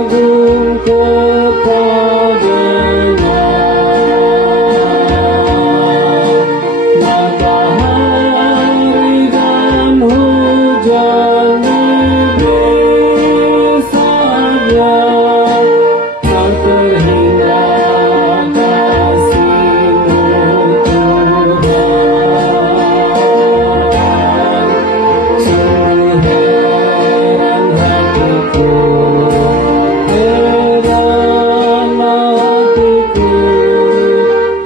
kagum kepadanya. Matahari dan hujan diberi saja, tak terhingga kasih-Mu Tuhan. Sungguh heran hatiku, heranlah hatiku,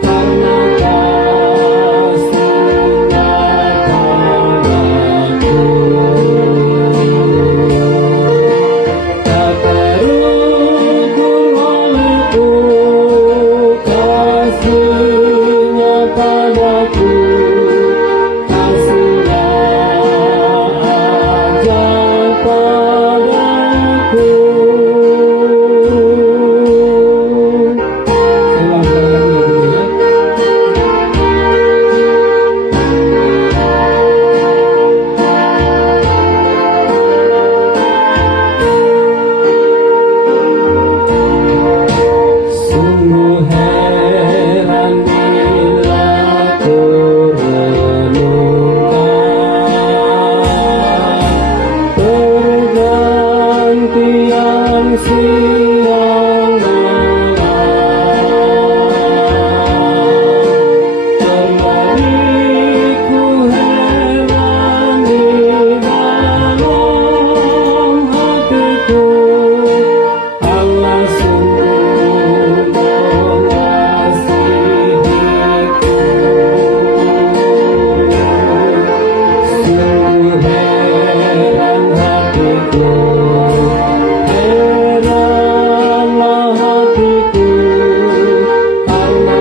karena kasih-Nya padaku. Tak terukur olehku kasih-Nya padaku, kasih-Nya ajaib padaku. Sungguh heran bila ku renungkan pergantian siang malam. Kembali ku heran di dalam hatiku, Allah sungguh mengasihiku. Sungguh heran hatiku, heranlah hatiku, karena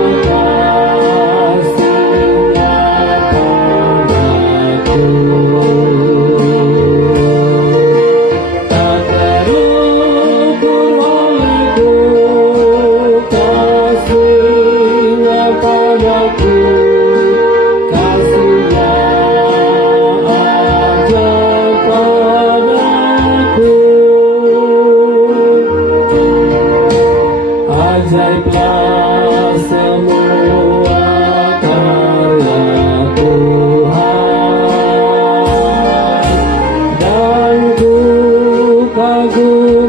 kasih-Nya padaku. Tak terukur olehku kasih-Nya padaku, kasih-Nya ajaib padaku. Ajaiblah semua karya Tuhan, dan ku kagum